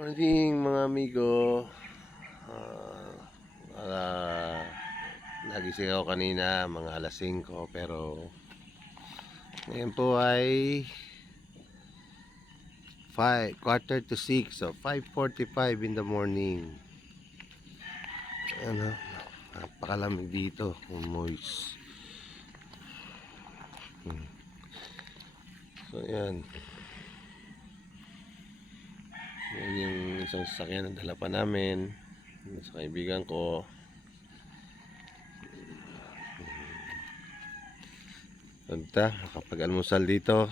Morning mga amigo. Ah, ah, nagising ako kanina mga alas 5 pero ngayon po ay 5, quarter to 6 so 5.45 in the morning. Ano, napakalamig dito, moist. Hmm. So yan. Yan yung isang sasakyan na dala pa namin sa kaibigan ko. Punta, nakapag-almusal dito.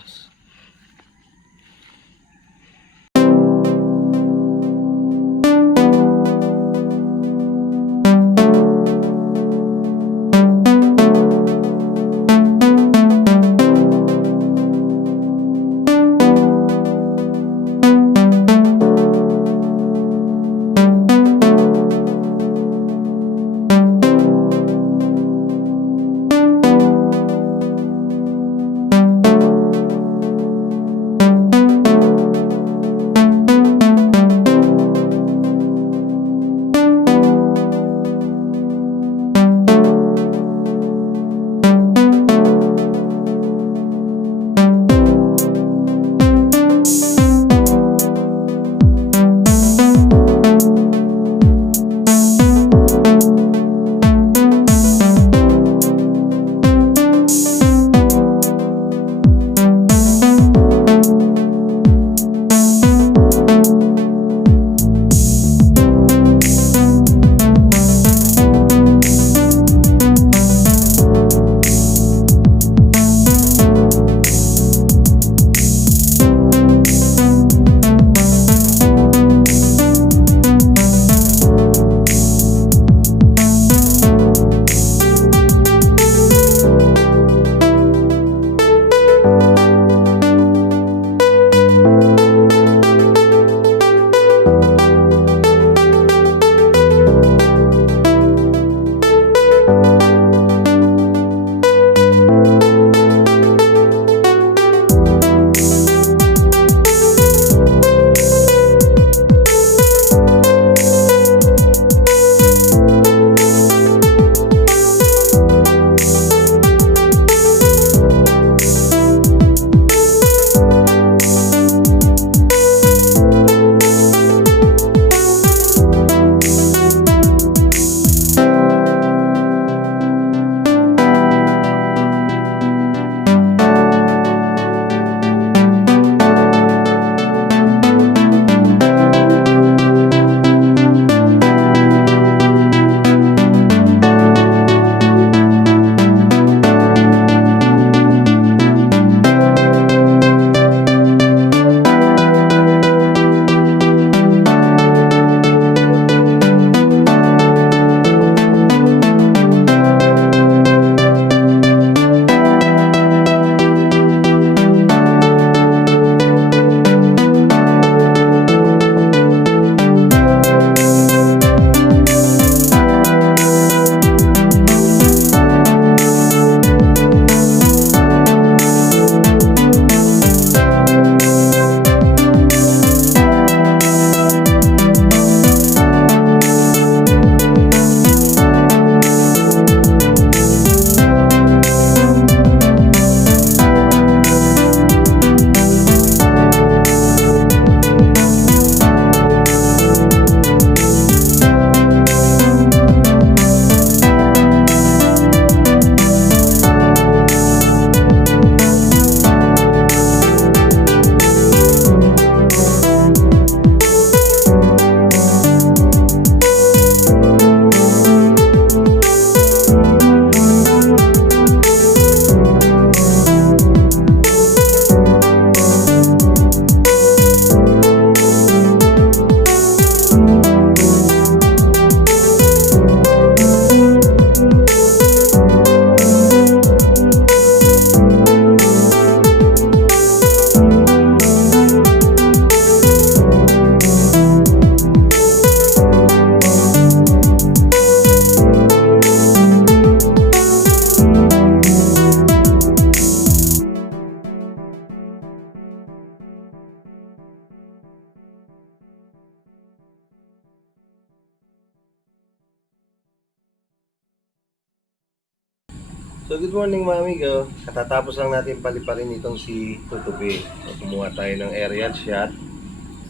So good morning mga amigo. Katatapos lang natin paliparin itong si Tutubi. So kumuha tayo ng aerial shot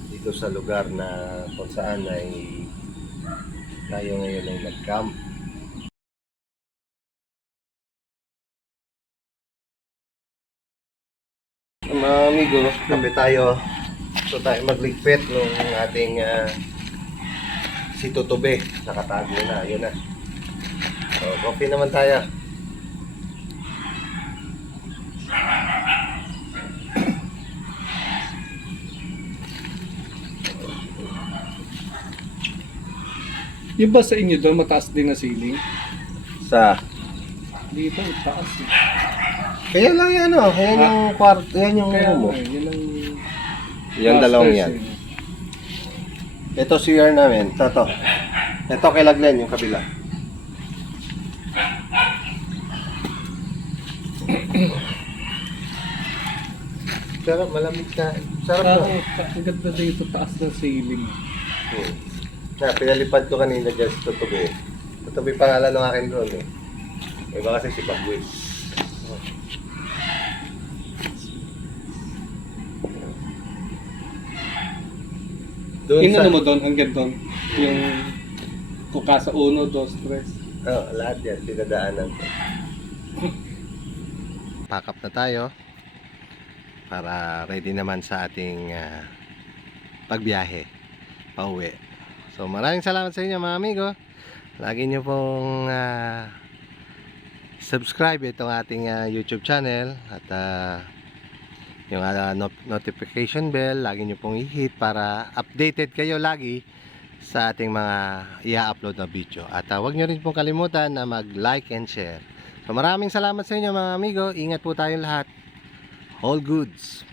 dito sa lugar na kung saan ay tayo ngayon ay nag-camp. So, mga amigo, kape tayo. So tayo magligpit ng ating ah, si Tutubi. Nakatago na, yun na. So, coffee naman tayo. Yung ba sa inyo doon, mataas din na ceiling? Sa Dito, taas. eh. Kaya lang yan oh, kaya yung kwarto, yan yung Kaya room mo. nga, yun ang... Yung dalawang yan. eh. Ito CR namin, ito to. Ito kay Laglen, yung kabila. Sarap, malamig na. Sarap na. ang ganda dito, taas ng ceiling. Hmm. Na, pinalipad ko kanina dyan sa Tutubi. Tutubi pangalan ng akin doon eh. Iba kasi si Bagwis. Doon Yung sa... ano mo doon, hanggang doon? Yung kukasa 1, 2, 3. Oh, lahat yan, pinadaanan ko. Pack up na tayo para ready naman sa ating ah, pagbiyahe pauwi. So maraming salamat sa inyo mga amigo. Lagi nyo pong ah, subscribe itong ating ah, YouTube channel at ah, yung not- notification bell lagi nyo pong i-hit para updated kayo lagi sa ating mga i-upload na video. At uh, huwag nyo rin pong kalimutan na mag-like and share. So maraming salamat sa inyo mga amigo. Ingat po tayong lahat. All goods.